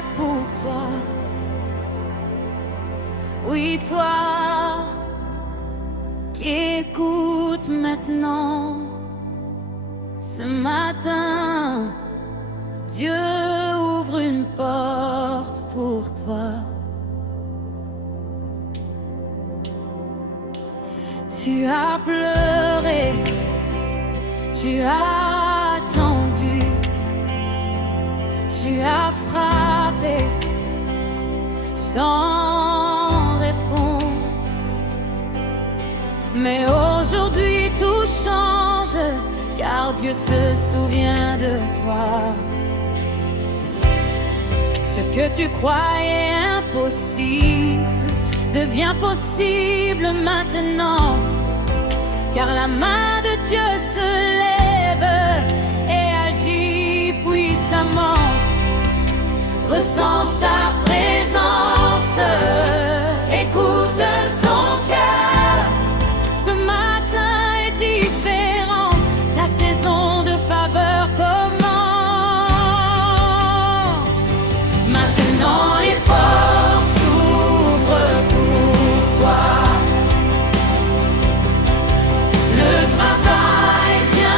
est pour toi. Oui, toi qui écoutes maintenant. Ce matin, Dieu ouvre une porte pour toi. Tu as pleuré, tu as attendu, tu as frappé sans réponse. Mais aujourd'hui tout change, car Dieu se souvient de toi. Ce que tu croyais impossible devient possible maintenant, car la main de Dieu se lève et agit puissamment. Ressens sa présence, écoute son cœur. Ce matin est différent, ta saison de faveur commence. Maintenant les portes s'ouvrent pour toi. Le travail vient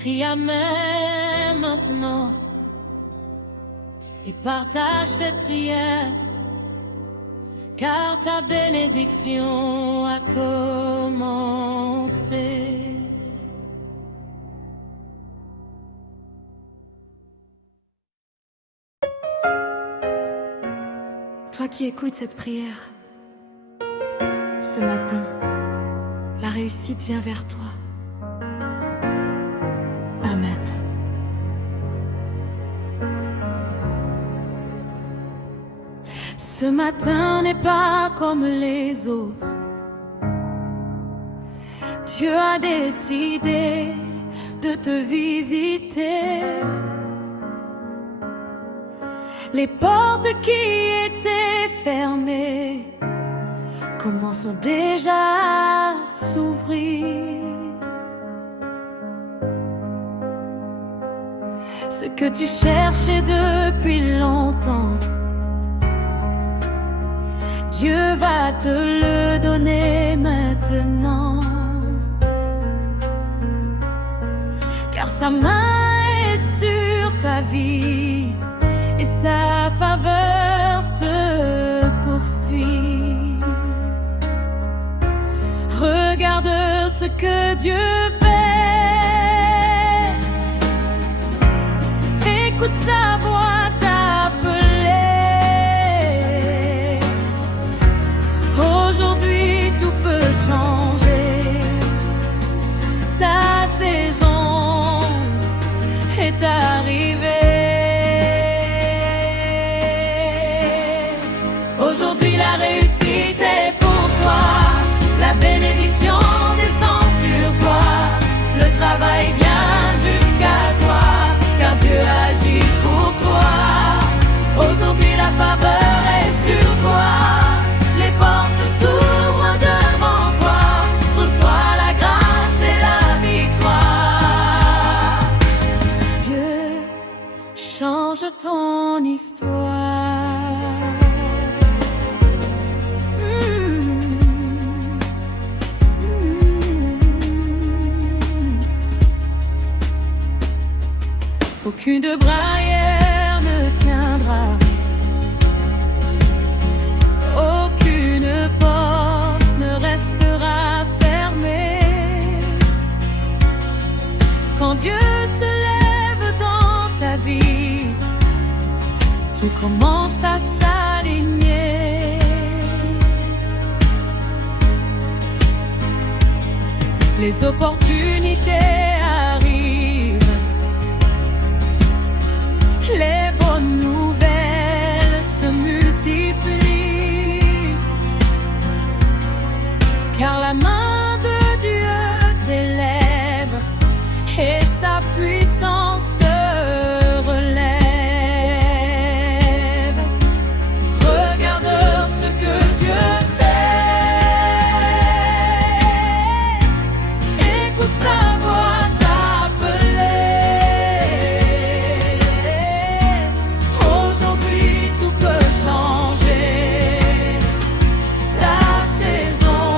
crie Amen maintenant et partage cette prière, car ta bénédiction a commencé. Toi qui écoutes cette prière, ce matin, la réussite vient vers toi. Amen. Ce matin n'est pas comme les autres. Dieu a décidé de te visiter. Les portes qui étaient fermées commencent déjà à s'ouvrir. Ce que tu cherchais depuis longtemps, Dieu va te le donner maintenant, car sa main est sur ta vie et sa faveur te poursuit. Regarde ce que Dieu fait. Écoute sa voix t'appeler. Aujourd'hui tout peut changer. Ta saison est arrivée. Aujourd'hui la réussite est pour toi. La bénédiction descend sur toi. Le travail vient jusqu'à toi, car Dieu agit pour toi. Aujourd'hui la faveur est sur toi. Les portes s'ouvrent devant toi. Reçois la grâce et la victoire. Dieu change ton histoire. Aucune de barrière ne tiendra. Aucune porte ne restera fermée. Quand Dieu se lève dans ta vie, tout commence à s'aligner. Les opportunités arrivent. Les bonnes nouvelles se multiplient, car la main de Dieu t'élève et sa puissance te relève. Regarde ce que Dieu fait. Écoute sa voix t'appeler. Aujourd'hui tout peut changer. Ta saison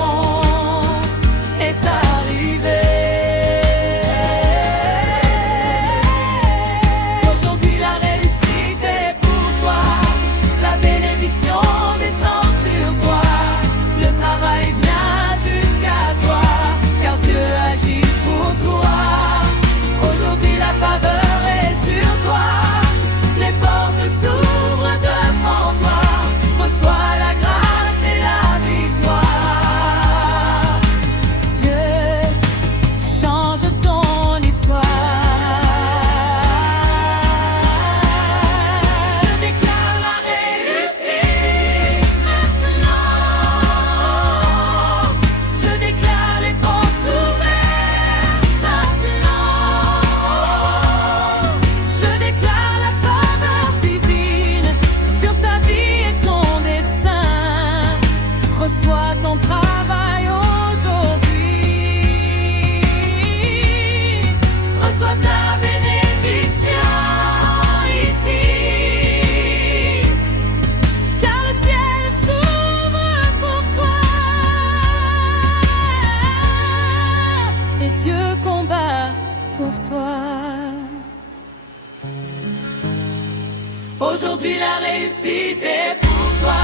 Aujourd'hui la réussite est pour toi.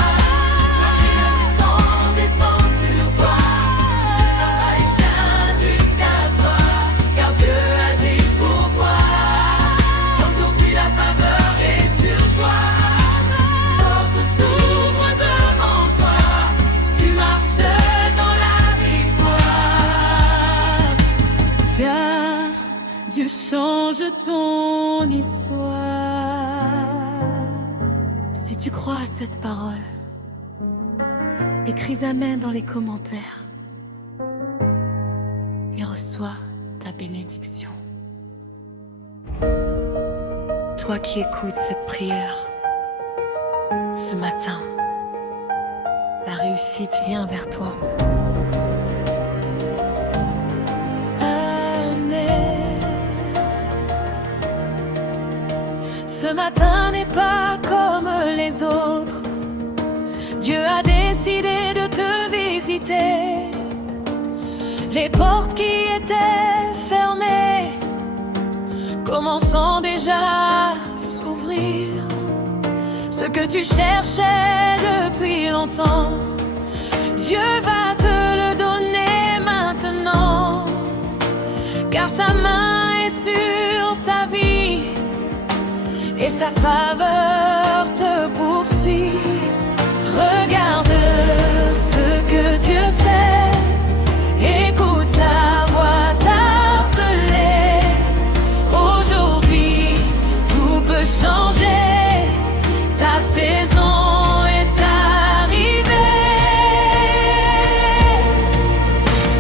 La bénédiction descend sur toi. Le travail vient jusqu'à toi, car Dieu agit pour toi. Aujourd'hui la faveur est sur toi. Porte s'ouvre devant toi. Tu marches dans la victoire. Car Dieu change ton histoire. Si tu crois à cette parole, écris Amen dans les commentaires et reçois ta bénédiction. Toi qui écoutes cette prière, ce matin, la réussite vient vers toi. Amen. Ce matin n'est pas comme les autres. Dieu a décidé de te visiter. Les portes qui étaient fermées commençant déjà à s'ouvrir. Ce que tu cherchais depuis longtemps, Dieu va te le donner maintenant. Car sa main est sur ta vie et sa faveur te poursuit. Regarde ce que Dieu fait, écoute sa voix t'appeler. Aujourd'hui, tout peut changer, ta saison est arrivée.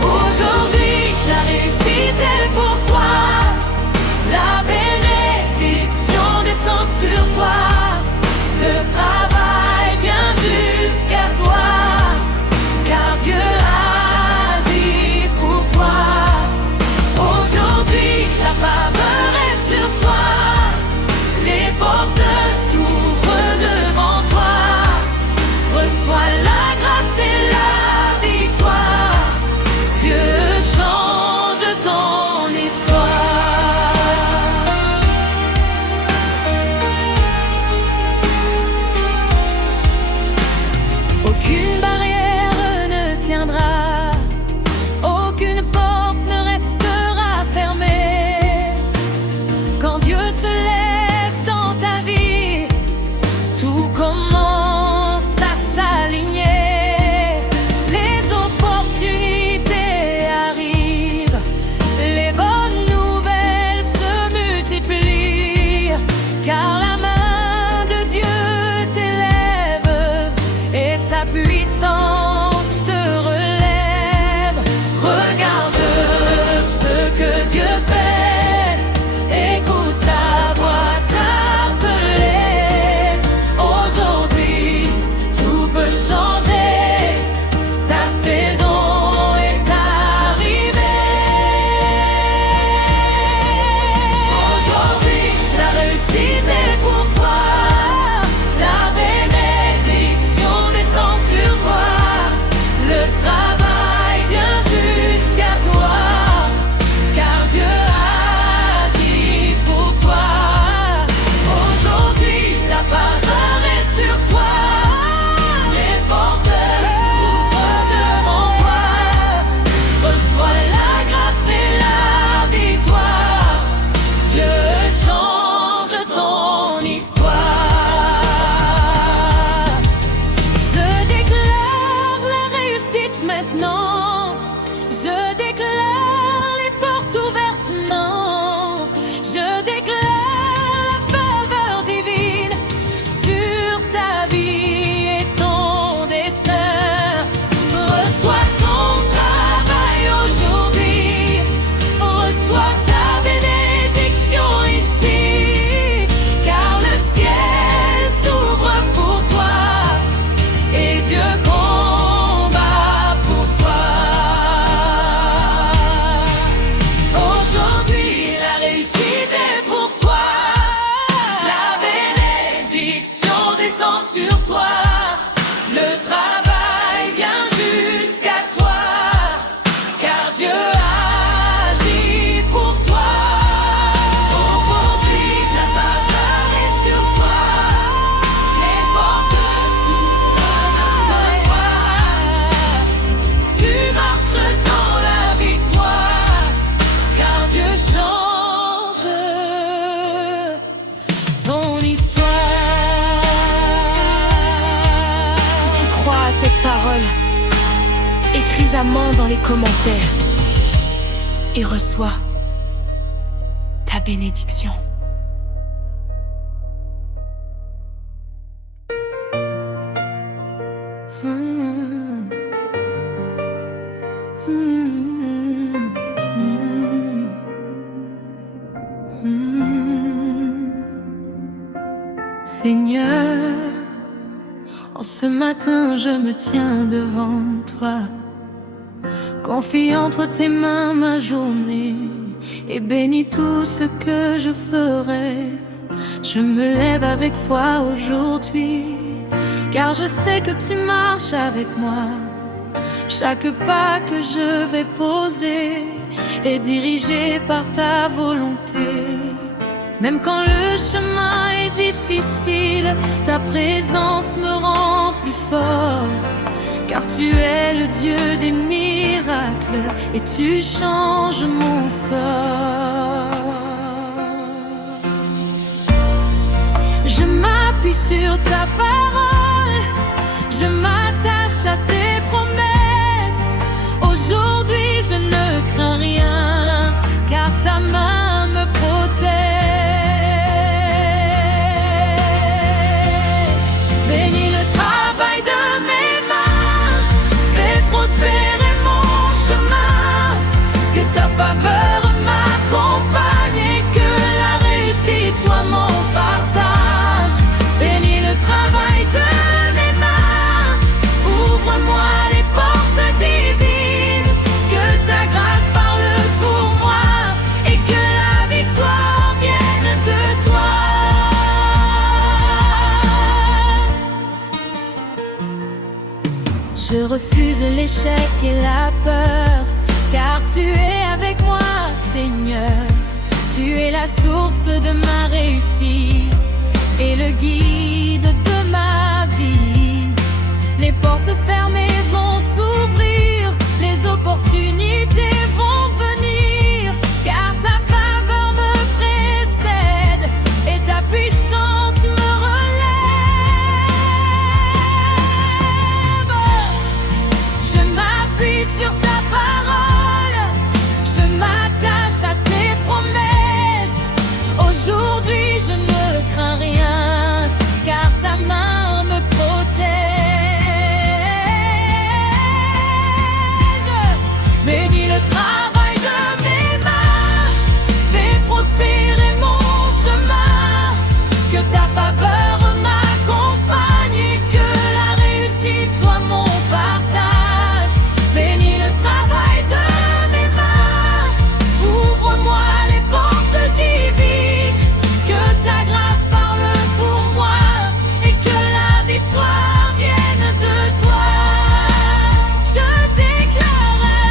Aujourd'hui, la réussite est pour toi. La bénédiction descend sur toi. Le travail ta main dans les commentaires et reçois ta bénédiction. Seigneur, en ce matin je me tiens devant toi, confie entre tes mains ma journée et bénis tout ce que je ferai. Je me lève avec foi aujourd'hui, car je sais que tu marches avec moi. Chaque pas que je vais poser est dirigé par ta volonté. Même quand le chemin est difficile, ta présence me rend plus fort. Car tu es le Dieu des miracles et tu changes mon sort. Je m'appuie sur ta parole, je m'attache à tes promesses. Aujourd'hui je ne crains rien, car ta main me protège. Bénis le travail de mes mains, fais prospérer mon chemin, que ta faveur m'accompagne et que la réussite soit mon partage. Bénis le travail de mes mains, ouvre-moi les portes divines, que ta grâce parle pour moi et que la victoire vienne de toi. Je refuse l'échec et la peur, car tu es avec moi, Seigneur. Tu es la source de ma réussite et le guide de ma vie. Les portes fermées vont s'ouvrir, les opportunités vont venir, car ta faveur me précède et ta puissance me relève. Je m'appuie sur ta parole, je m'attache à tes promesses. Aujourd'hui je ne crains rien, car ta main me protège. Bénis le travail de mes mains, fais prospérer mon chemin, que ta faveur m'accompagne et que la réussite soit mon partage. Bénis le travail de mes mains, ouvre-moi les portes divines, que ta grâce parle pour moi et que la victoire vienne de toi. Je déclare la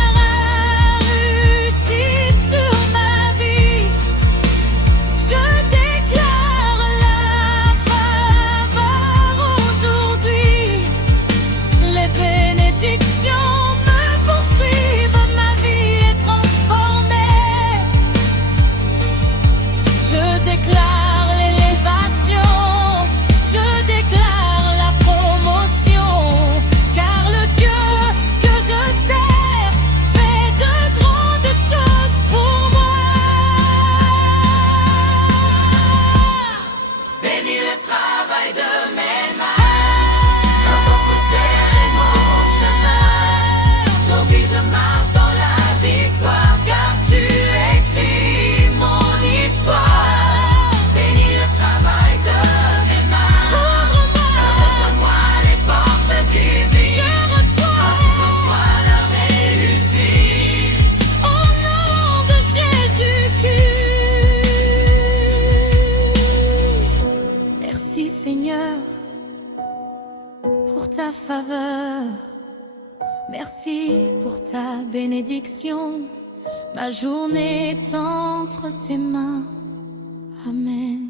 réussite sur ma vie, je déclare la faveur aujourd'hui. Les bénédictions me poursuivent, ma vie est transformée. Je déclare l'élévation, je déclare la promotion, car le Dieu que je sers fait de grandes choses pour moi. Bénis le travail de mes mains, fais prospérer mon chemin. Aujourd'hui je marche dans la victoire, car tu écris mon histoire. Bénis le travail de mes mains, ouvre-moi les portes divines, je reçois la réussite au nom de Jésus-Christ. Merci Seigneur pour ta faveur, merci pour ta bénédiction. Ma journée est entre tes mains. Amen.